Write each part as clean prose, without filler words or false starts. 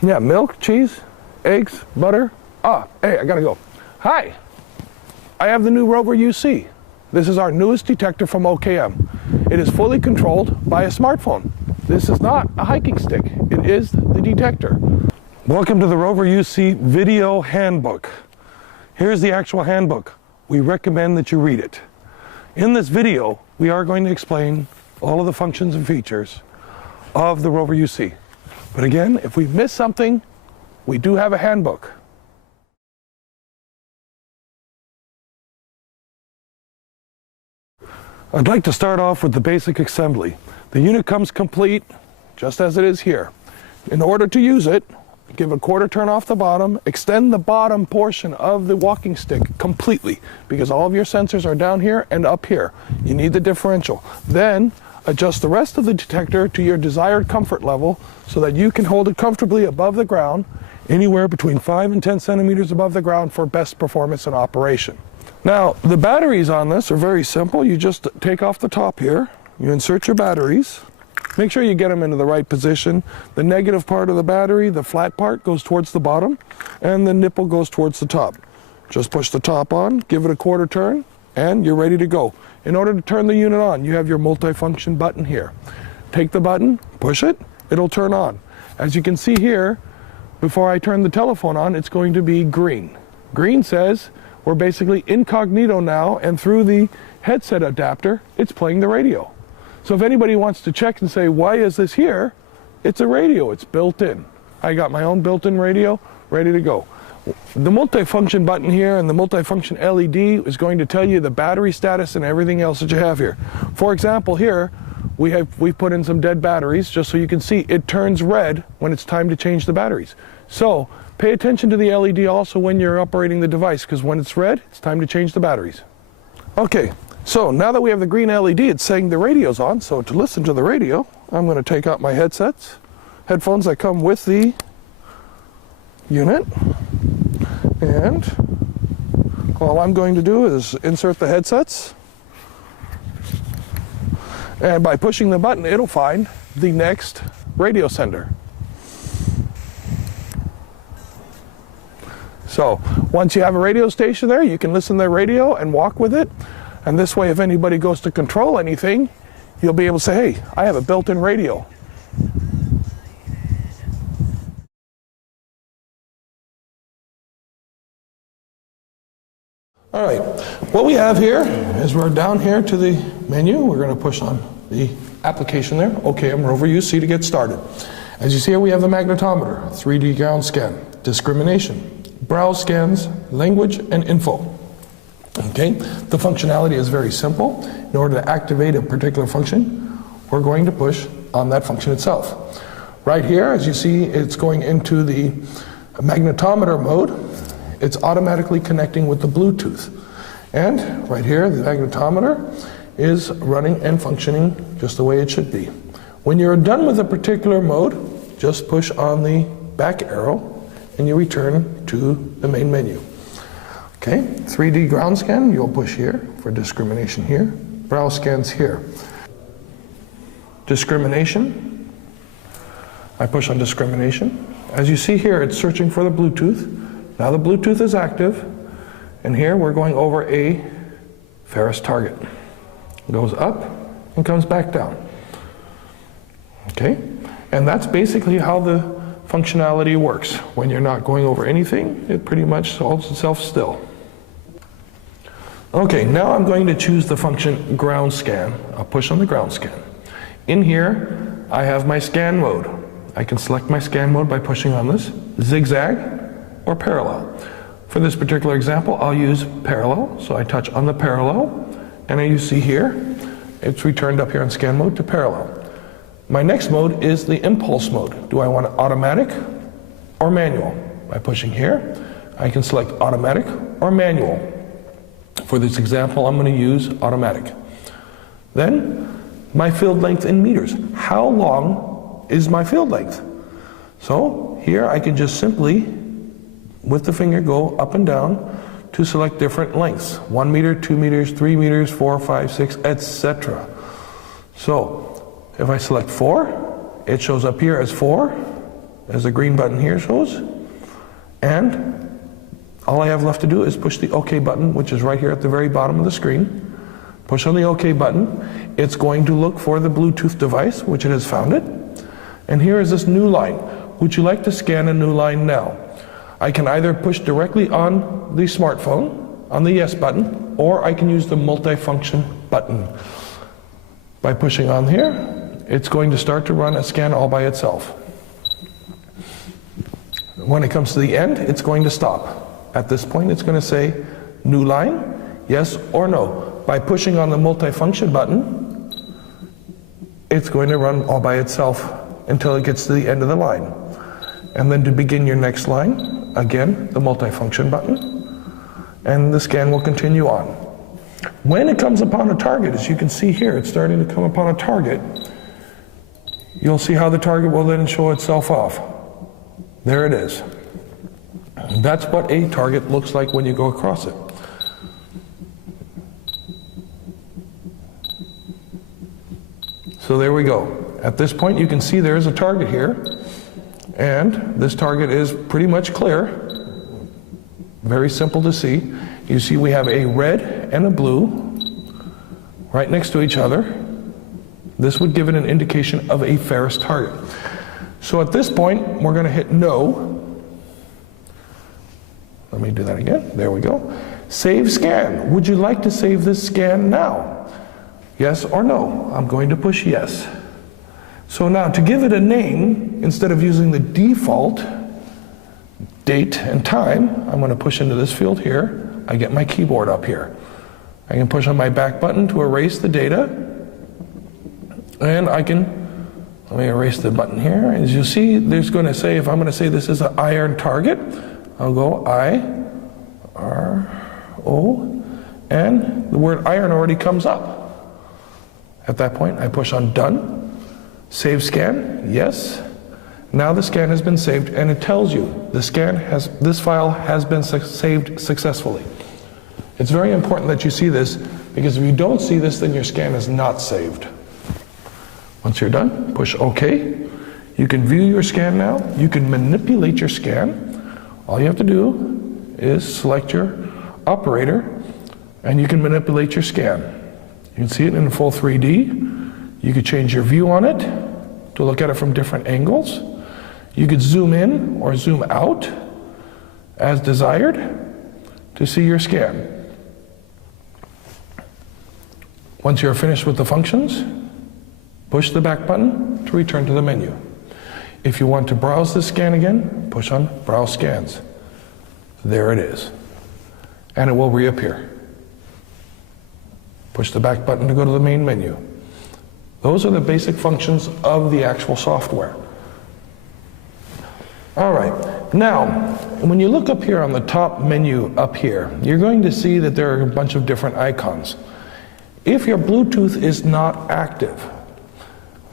Yeah, milk, cheese, eggs, butter. Hey, I gotta go. Hi, I have the new Rover UC. This is our newest detector from OKM. It is fully controlled by a smartphone. This is not a hiking stick. It is the detector. Welcome to the Rover UC video handbook. Here's the actual handbook. We recommend that you read it. In this video, we are going to explain all of the functions and features of the Rover UC. But again, if we miss something, we do have a handbook. I'd like to start off with the basic assembly. The unit comes complete, just as it is here. In order to use it, give a quarter turn off the bottom, extend the bottom portion of the walking stick completely, because all of your sensors are down here and up here. You need the differential. Then, adjust the rest of the detector to your desired comfort level so that you can hold it comfortably above the ground, anywhere between 5 and 10 centimeters above the ground for best performance in operation. Now, the batteries on this are very simple. You just take off the top here, you insert your batteries, make sure you get them into the right position. The negative part of the battery, the flat part, goes towards the bottom, and the nipple goes towards the top. Just push the top on, give it a quarter turn, and you're ready to go. In order to turn the unit on, you have your multifunction button here. Take the button, push it, it'll turn on. As you can see here, before I turn the telephone on, it's going to be green. Green says we're basically incognito now, and through the headset adapter, it's playing the radio. So if anybody wants to check and say, why is this here? It's a radio, it's built in. I got my own built-in radio, ready to go. The multifunction button here and the multifunction LED is going to tell you the battery status and everything else that you have here. For example, here, we put in some dead batteries just so you can see it turns red when it's time to change the batteries. So pay attention to the LED also when you're operating the device, because when it's red, it's time to change the batteries. Okay, so now that we have the green LED, it's saying the radio's on. So to listen to the radio, I'm going to take out my headsets, headphones that come with the unit. And all I'm going to do is insert the headsets. And by pushing the button, it'll find the next radio sender. So once you have a radio station there, you can listen to the radio and walk with it. And this way, if anybody goes to control anything, you'll be able to say, hey, I have a built-in radio. All right, what we have here is we're down here to the menu. We're going to push on the application there. Okay, I'm Rover UC to get started. As you see here, we have the magnetometer, 3D ground scan, discrimination, browse scans, language, and info. Okay, the functionality is very simple. In order to activate a particular function, we're going to push on that function itself. Right here, as you see, it's going into the magnetometer mode. It's automatically connecting with the Bluetooth. And right here, the magnetometer is running and functioning just the way it should be. When you're done with a particular mode, just push on the back arrow and you return to the main menu. Okay, 3D ground scan, you'll push here for discrimination here. Browse scans here. Discrimination, I push on discrimination. As you see here, it's searching for the Bluetooth. Now the Bluetooth is active, and here we're going over a ferrous target. It goes up and comes back down. Okay, and that's basically how the functionality works. When you're not going over anything, it pretty much holds itself still. Okay, now I'm going to choose the function ground scan. I'll push on the ground scan. In here, I have my scan mode. I can select my scan mode by pushing on this, zigzag, or parallel. For this particular example, I'll use parallel, so I touch on the parallel, and as you see here, it's returned up here in scan mode to parallel. My next mode is the impulse mode. Do I want it automatic or manual? By pushing here, I can select automatic or manual. For this example, I'm going to use automatic. Then, my field length in meters. How long is my field length? So here I can just simply with the finger go up and down to select different lengths. 1 meter, 2 meters, 3 meters, 4, 5, 6, etc. So if I select 4, it shows up here as 4, as the green button here shows. And all I have left to do is push the OK button, which is right here at the very bottom of the screen. Push on the OK button. It's going to look for the Bluetooth device, which it has found it. And here is this new line. Would you like to scan a new line now? I can either push directly on the smartphone, on the yes button, or I can use the multifunction button. By pushing on here, it's going to start to run a scan all by itself. When it comes to the end, it's going to stop. At this point, it's going to say new line, yes or no. By pushing on the multifunction button, it's going to run all by itself until it gets to the end of the line. And then to begin your next line, again, the multifunction button, and the scan will continue on. When it comes upon a target, as you can see here, it's starting to come upon a target, you'll see how the target will then show itself off. There it is. That's what a target looks like when you go across it. So there we go. At this point, you can see there is a target here, and this target is pretty much clear. Very simple to see. You see we have a red and a blue right next to each other. This would give it an indication of a ferrous target. So at this point, we're going to hit no. Let me do that again. There we go. Save scan. Would you like to save this scan now? Yes or no? I'm going to push yes. So now to give it a name, instead of using the default date and time, I'm going to push into this field here. I get my keyboard up here. I can push on my back button to erase the data. And I can, let me erase the button here. As you see, there's going to say, if I'm going to say this is an iron target, I'll go I-R-O, and the word iron already comes up. At that point, I push on done, save scan, yes. Now the scan has been saved, and it tells you this file has been saved successfully. It's very important that you see this, because if you don't see this, then your scan is not saved. Once you're done, push OK. You can view your scan now. You can manipulate your scan. All you have to do is select your operator, and you can manipulate your scan. You can see it in full 3D. You could change your view on it to look at it from different angles. You could zoom in or zoom out as desired to see your scan. Once you're finished with the functions, push the back button to return to the menu. If you want to browse the scan again, push on Browse Scans. There it is. And it will reappear. Push the back button to go to the main menu. Those are the basic functions of the actual software. All right, now, when you look up here on the top menu up here, you're going to see that there are a bunch of different icons. If your Bluetooth is not active,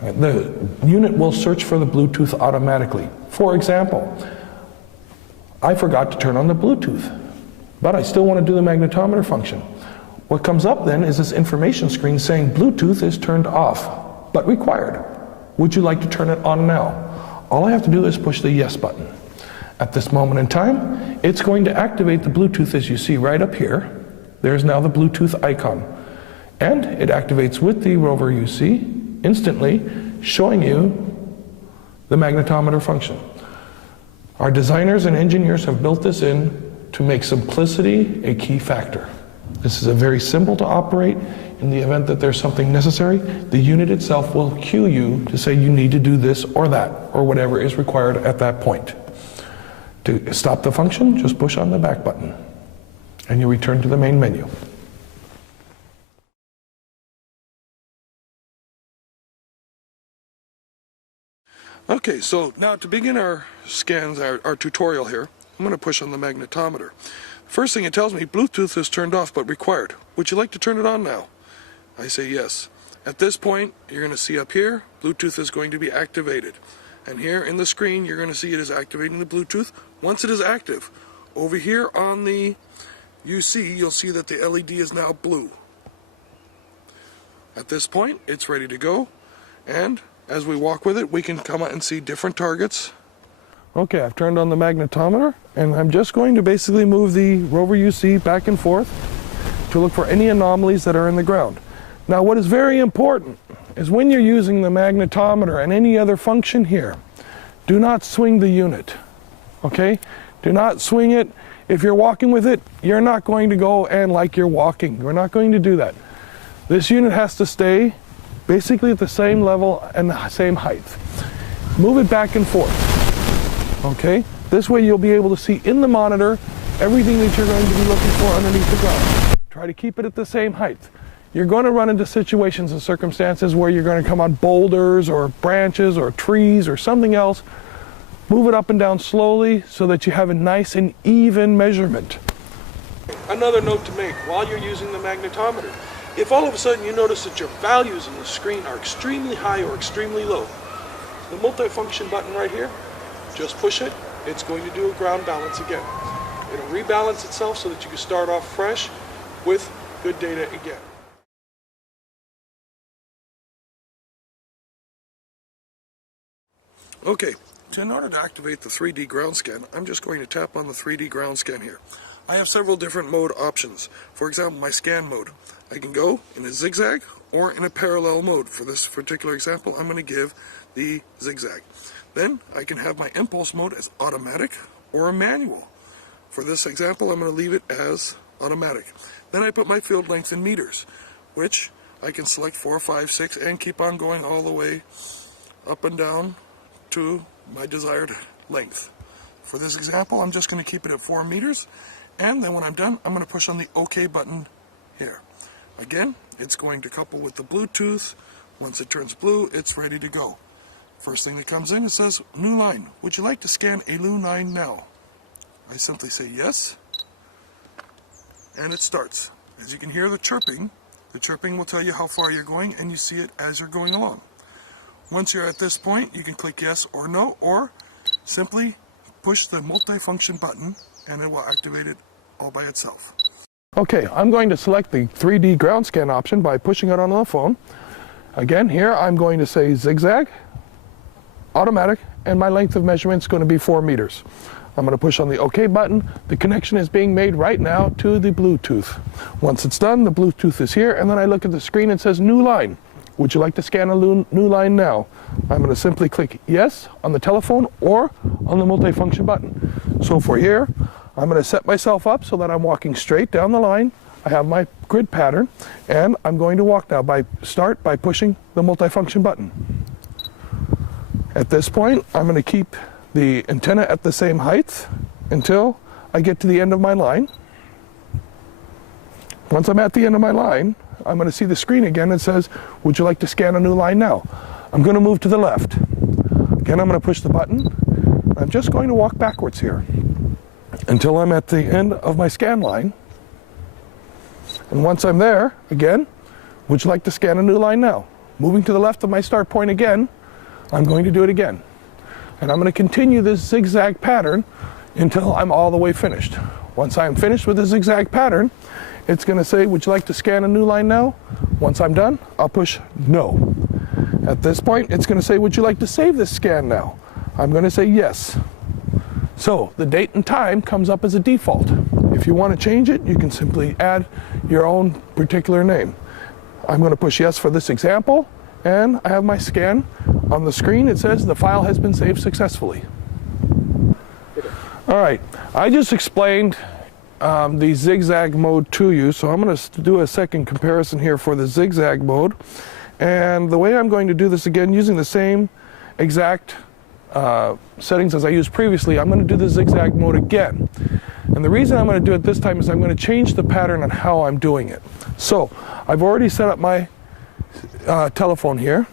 the unit will search for the Bluetooth automatically. For example, I forgot to turn on the Bluetooth, but I still want to do the magnetometer function. What comes up then is this information screen saying Bluetooth is turned off, but required. Would you like to turn it on now? All I have to do is push the yes button. At this moment in time, it's going to activate the Bluetooth, as you see right up here. There's now the Bluetooth icon. And it activates with the Rover UC, instantly showing you the magnetometer function. Our designers and engineers have built this in to make simplicity a key factor. This is a very simple to operate. In the event that there's something necessary, the unit itself will cue you to say you need to do this or that, or whatever is required at that point. To stop the function, just push on the back button, and you return to the main menu. Okay, so now to begin our scans, our tutorial here, I'm going to push on the magnetometer. First thing it tells me, Bluetooth is turned off but required. Would you like to turn it on now? I say yes. At this point, you're going to see up here, Bluetooth is going to be activated. And here in the screen, you're going to see it is activating the Bluetooth. Once it is active, over here on the UC, you'll see that the LED is now blue. At this point, it's ready to go. And as we walk with it, we can come out and see different targets Okay, I've turned on the magnetometer, and I'm just going to basically move the Rover UC back and forth to look for any anomalies that are in the ground. Now, what is very important is when you're using the magnetometer and any other function here, do not swing the unit, okay? Do not swing it. If you're walking with it, you're not going to go and like you're walking. We're not going to do that. This unit has to stay basically at the same level and the same height. Move it back and forth, okay? This way you'll be able to see in the monitor everything that you're going to be looking for underneath the ground. Try to keep it at the same height. You're going to run into situations and circumstances where you're going to come on boulders or branches or trees or something else. Move it up and down slowly so that you have a nice and even measurement. Another note to make while you're using the magnetometer. If all of a sudden you notice that your values on the screen are extremely high or extremely low, the multifunction button right here, just push it. It's going to do a ground balance again. It'll rebalance itself so that you can start off fresh with good data again. Okay, so in order to activate the 3D ground scan, I'm just going to tap on the 3D ground scan here. I have several different mode options. For example, my scan mode. I can go in a zigzag or in a parallel mode. For this particular example, I'm going to give the zigzag. Then I can have my impulse mode as automatic or a manual. For this example, I'm going to leave it as automatic. Then I put my field length in meters, which I can select 4, 5, 6, and keep on going all the way up and down to my desired length. For this example, I'm just going to keep it at 4 meters, and then when I'm done, I'm going to push on the OK button here. Again, it's going to couple with the Bluetooth. Once it turns blue, it's ready to go. First thing that comes in, it says, new line. Would you like to scan a new line now? I simply say yes, and it starts. As you can hear the chirping will tell you how far you're going, and you see it as you're going along. Once you're at this point, you can click yes or no, or simply push the multifunction button, and it will activate it all by itself. Okay, I'm going to select the 3D ground scan option by pushing it on the phone. Again, here I'm going to say zigzag, automatic, and my length of measurement is going to be 4 meters. I'm going to push on the OK button. The connection is being made right now to the Bluetooth. Once it's done, the Bluetooth is here, and then I look at the screen and it says new line. Would you like to scan a new line now? I'm going to simply click yes on the telephone or on the multifunction button. So for here, I'm going to set myself up so that I'm walking straight down the line. I have my grid pattern, and I'm going to walk now by pushing the multifunction button. At this point, I'm going to keep the antenna at the same height until I get to the end of my line. Once I'm at the end of my line, I'm going to see the screen again that says, would you like to scan a new line now? I'm going to move to the left. Again, I'm going to push the button. I'm just going to walk backwards here until I'm at the end of my scan line. And once I'm there, again, would you like to scan a new line now? Moving to the left of my start point again, I'm going to do it again. And I'm going to continue this zigzag pattern until I'm all the way finished. Once I'm finished with the zigzag pattern, it's going to say, would you like to scan a new line now? Once I'm done, I'll push no. At this point, it's going to say, would you like to save this scan now? I'm going to say yes. So the date and time comes up as a default. If you want to change it, you can simply add your own particular name. I'm going to push yes for this example, and I have my scan. On the screen, it says the file has been saved successfully. All right, I just explained the zigzag mode to you, so I'm going to do a second comparison here for the zigzag mode. And the way I'm going to do this again, using the same exact settings as I used previously, I'm going to do the zigzag mode again. And the reason I'm going to do it this time is I'm going to change the pattern on how I'm doing it. So I've already set up my telephone here.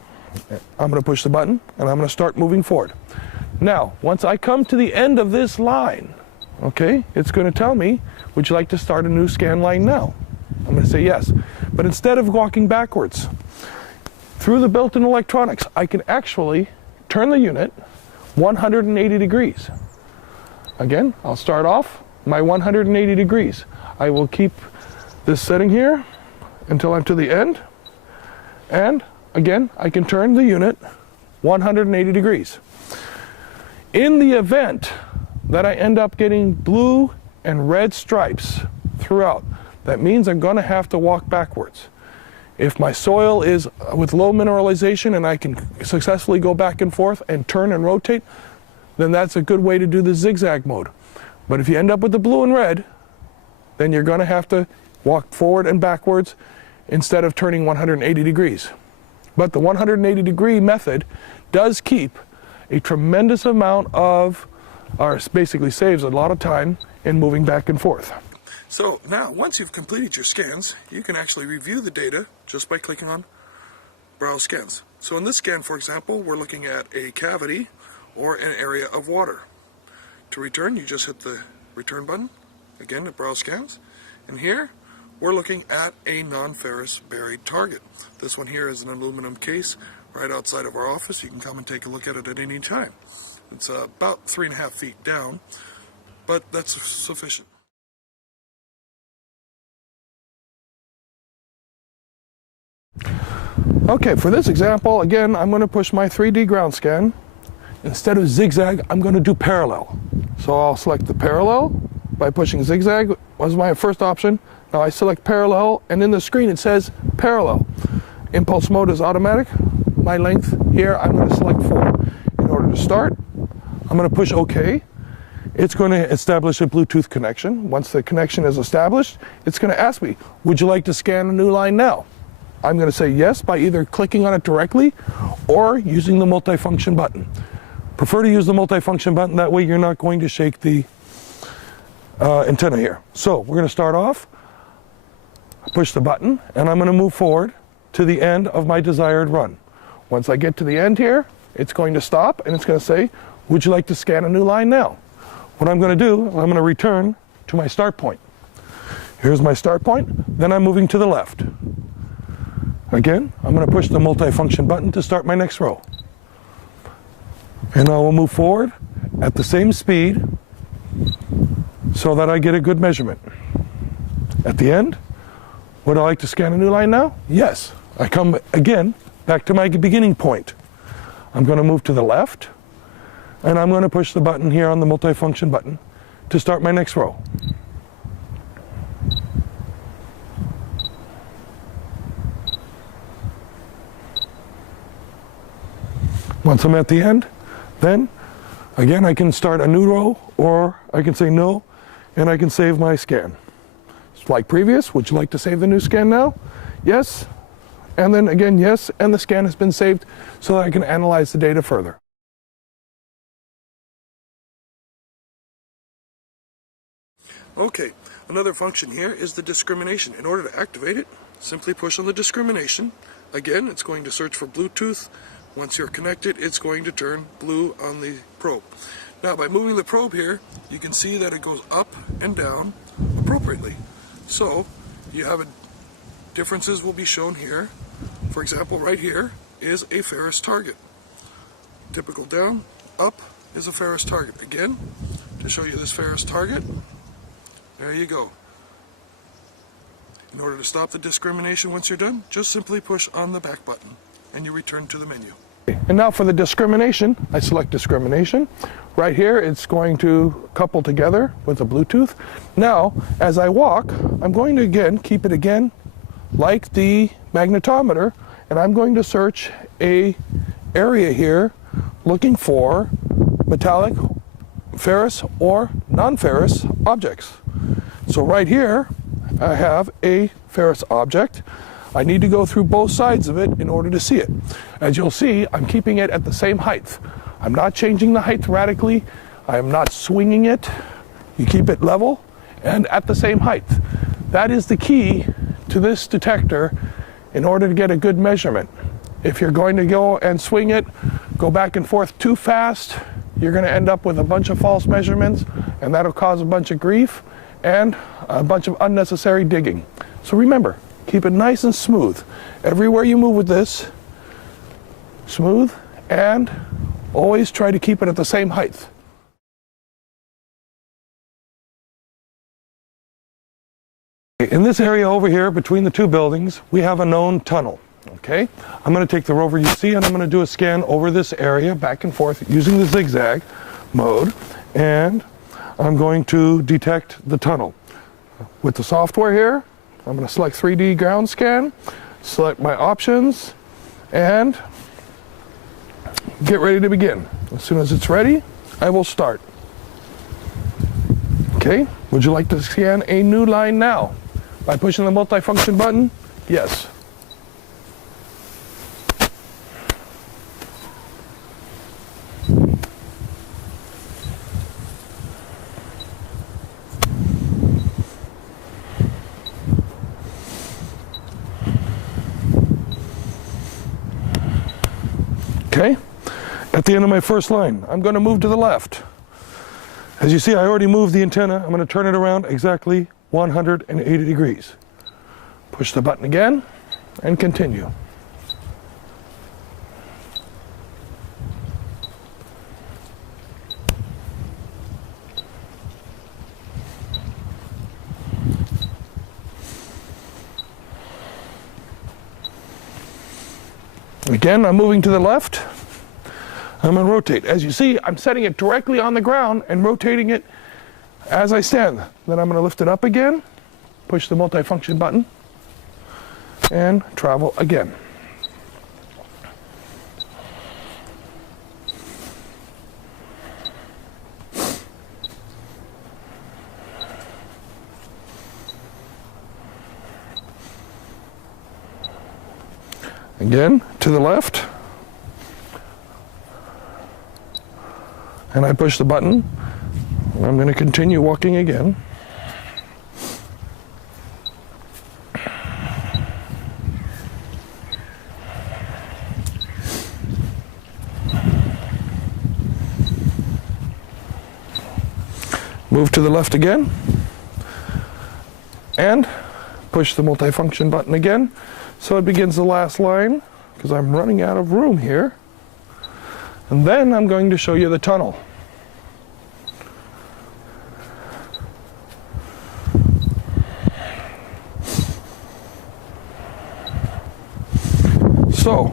I'm going to push the button, and I'm going to start moving forward. Now, once I come to the end of this line, okay, it's going to tell me, would you like to start a new scan line now? I'm going to say yes. But instead of walking backwards, through the built-in electronics, I can actually turn the unit 180 degrees. Again, I'll start off my 180 degrees. I will keep this setting here until I'm to the end, and again, I can turn the unit 180 degrees. In the event that I end up getting blue and red stripes throughout, that means I'm going to have to walk backwards. If my soil is with low mineralization and I can successfully go back and forth and turn and rotate, then that's a good way to do the zigzag mode. But if you end up with the blue and red, then you're going to have to walk forward and backwards instead of turning 180 degrees. But the 180 degree method does keep a tremendous amount of, or basically saves a lot of time in moving back and forth. So now, once you've completed your scans, you can actually review the data just by clicking on Browse Scans. So in this scan, for example, we're looking at a cavity or an area of water. To return, you just hit the return button, again to Browse Scans. And here, we're looking at a non-ferrous buried target. This one here is an aluminum case right outside of our office. You can come and take a look at it at any time. It's about 3.5 feet down, but that's sufficient. Okay, for this example, again, I'm going to push my 3D ground scan. Instead of zigzag, I'm going to do parallel. So I'll select the parallel by pushing zigzag, was my first option. Now I select parallel, and in the screen it says parallel. Impulse mode is automatic. My length here, I'm going to select 4. In order to start, I'm going to push OK. It's going to establish a Bluetooth connection. Once the connection is established, it's going to ask me, would you like to scan a new line now? I'm going to say yes by either clicking on it directly or using the multifunction button. Prefer to use the multifunction button, that way you're not going to shake the antenna here. So we're going to start off, push the button, and I'm going to move forward to the end of my desired run. Once I get to the end here, it's going to stop and it's going to say, would you like to scan a new line now? What I'm going to do, I'm going to return to my start point. Here's my start point, then I'm moving to the left. Again, I'm going to push the multifunction button to start my next row. And I will move forward at the same speed so that I get a good measurement. At the end, would I like to scan a new line now? Yes. I come again back to my beginning point. I'm going to move to the left, and I'm going to push the button here on the multifunction button to start my next row. Once I'm at the end, then again I can start a new row, or I can say no, and I can save my scan. It's like previous, would you like to save the new scan now? Yes, and then again yes, and the scan has been saved so that I can analyze the data further. Okay, another function here is the discrimination. In order to activate it, simply push on the discrimination. Again, it's going to search for Bluetooth. Once you're connected, it's going to turn blue on the probe. Now, by moving the probe here, you can see that it goes up and down appropriately. So, you have differences will be shown here. For example, right here is a ferrous target. Typical down, up is a ferrous target. Again, to show you this ferrous target, there you go. In order to stop the discrimination once you're done, just simply push on the back button and you return to the menu. And now for the discrimination, I select discrimination. Right here, it's going to couple together with the Bluetooth. Now, as I walk, I'm going to again keep it again like the magnetometer, and I'm going to search a area here looking for metallic, ferrous, or non-ferrous objects. So right here, I have a ferrous object. I need to go through both sides of it in order to see it. As you'll see, I'm keeping it at the same height. I'm not changing the height radically. I am not swinging it. You keep it level and at the same height. That is the key to this detector in order to get a good measurement. If you're going to go and swing it, go back and forth too fast, you're going to end up with a bunch of false measurements, and that'll cause a bunch of grief and a bunch of unnecessary digging. So remember, keep it nice and smooth. Everywhere you move with this, smooth, and always try to keep it at the same height. In this area over here between the two buildings, we have a known tunnel. Okay, I'm going to take the Rover UC and I'm going to do a scan over this area back and forth using the zigzag. mode, and I'm going to detect the tunnel. With the software here, I'm going to select 3D ground scan, select my options, and get ready to begin. As soon as it's ready, I will start. Okay, would you like to scan a new line now? By pushing the multifunction button? Yes. Okay, at the end of my first line, I'm going to move to the left. As you see, I already moved the antenna. I'm going to turn it around exactly 180 degrees. Push the button again and continue. Again, I'm moving to the left. I'm going to rotate. As you see, I'm setting it directly on the ground and rotating it as I stand. Then I'm going to lift it up again, push the multifunction button, and travel again. Again, to the left. And I push the button. I'm going to continue walking again. Move to the left again. And push the multifunction button again. So it begins the last line, because I'm running out of room here. And then I'm going to show you the tunnel. So,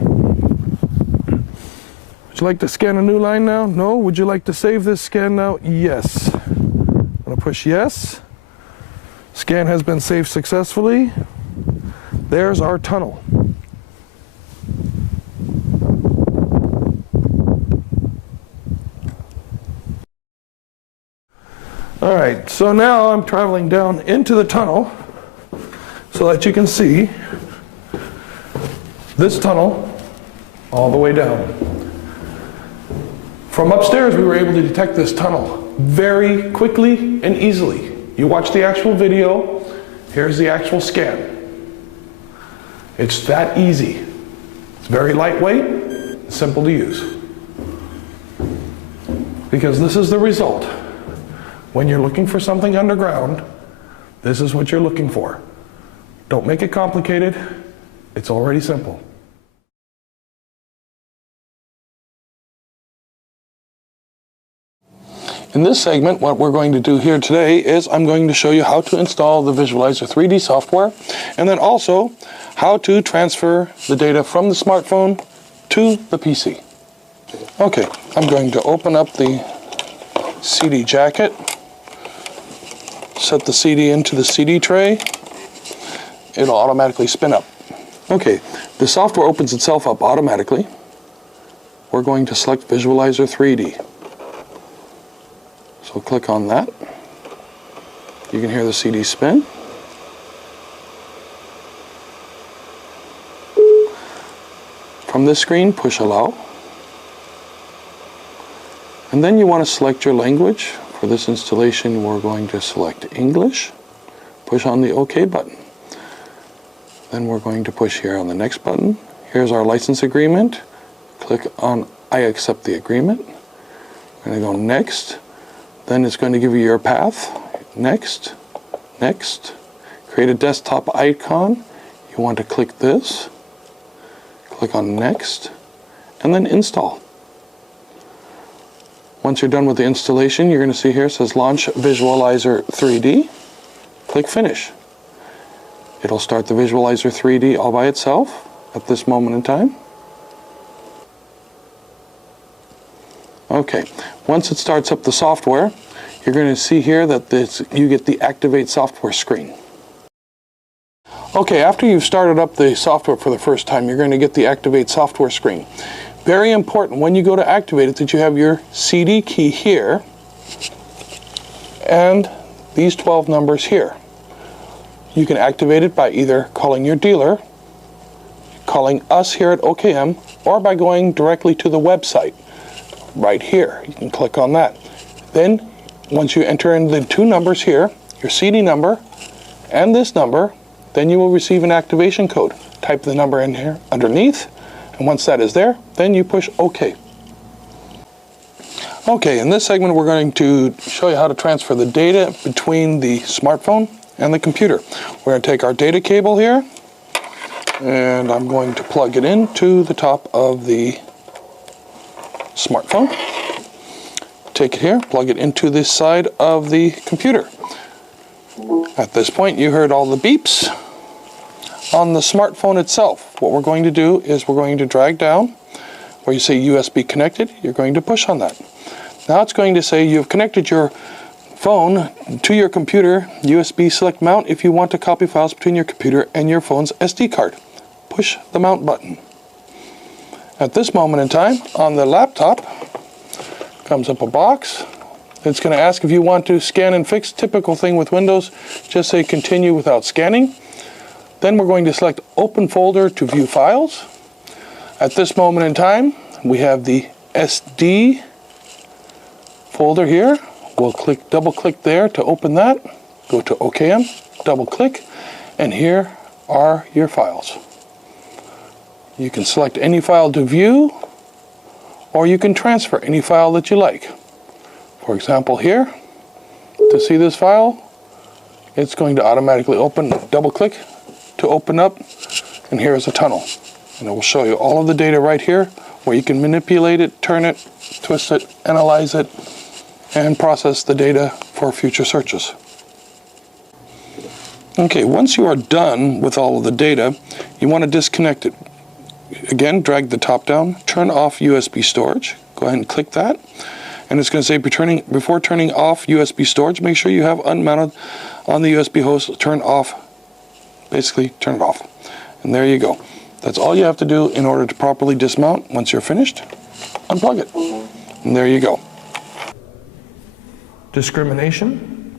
would you like to scan a new line now? No? Would you like to save this scan now? Yes. I'm going to push yes. Scan has been saved successfully. There's our tunnel. All right, so now I'm traveling down into the tunnel so that you can see this tunnel all the way down. From upstairs, we were able to detect this tunnel very quickly and easily. You watch the actual video, here's the actual scan. It's that easy. It's very lightweight, simple to use. Because this is the result. When you're looking for something underground, this is what you're looking for. Don't make it complicated. It's already simple. In this segment, what we're going to do here today is I'm going to show you how to install the Visualizer 3D software, and then also how to transfer the data from the smartphone to the PC. Okay, I'm going to open up the CD jacket, set the CD into the CD tray. It'll automatically spin up. Okay, the software opens itself up automatically. We're going to select Visualizer 3D. So click on that. You can hear the CD spin. From this screen, push allow. And then you want to select your language. For this installation, we're going to select English. Push on the OK button. Then we're going to push here on the next button. Here's our license agreement. Click on I accept the agreement. We're going to go next. Then it's going to give you your path. Next, next. Create a desktop icon. You want to click this. Click on next, and then install. Once you're done with the installation, you're going to see here it says Launch Visualizer 3D. Click Finish. It'll start the Visualizer 3D all by itself at this moment in time. Okay, once it starts up the software, you're going to see here that you get the activate software screen. Okay, after you've started up the software for the first time, you're going to get the activate software screen. Very important when you go to activate it that you have your CD key here and these 12 numbers here. You can activate it by either calling your dealer, calling us here at OKM, or by going directly to the website right here. You can click on that. Then once you enter in the two numbers here, your CD number and this number, then you will receive an activation code. Type the number in here underneath, and once that is there, then you push OK. Okay, in this segment we're going to show you how to transfer the data between the smartphone and the computer. We're going to take our data cable here, and I'm going to plug it into the top of the smartphone. Take it here, plug it into this side of the computer. At this point, you heard all the beeps on the smartphone itself. What we're going to do is we're going to drag down where you say USB connected. You're going to push on that. Now it's going to say you've connected your phone to your computer. USB select mount if you want to copy files between your computer and your phone's SD card. Push the mount button. At this moment in time, on the laptop, comes up a box. It's going to ask if you want to scan and fix. Typical thing with Windows, just say continue without scanning. Then we're going to select open folder to view files. At this moment in time, we have the SD folder here. We'll double click there to open that. Go to OKM, double click, and here are your files. You can select any file to view, or you can transfer any file that you like. For example here, to see this file, it's going to automatically open, double click to open up, and here is a tunnel. And it will show you all of the data right here, where you can manipulate it, turn it, twist it, analyze it, and process the data for future searches. Okay, once you are done with all of the data, you want to disconnect it. Again, drag the top down, turn off USB storage. Go ahead and click that. And it's going to say before turning off USB storage, make sure you have unmounted on the USB host, turn off, basically turn it off. And there you go. That's all you have to do in order to properly dismount. Once you're finished, unplug it. And there you go. Discrimination.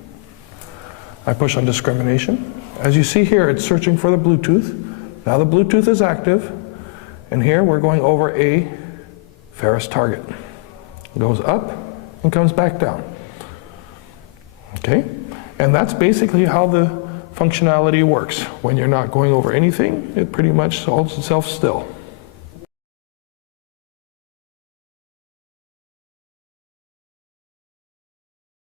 I push on discrimination. As you see here, it's searching for the Bluetooth. Now the Bluetooth is active. And here we're going over a ferrous target. It goes up and comes back down. Okay? And that's basically how the functionality works. When you're not going over anything, it pretty much holds itself still.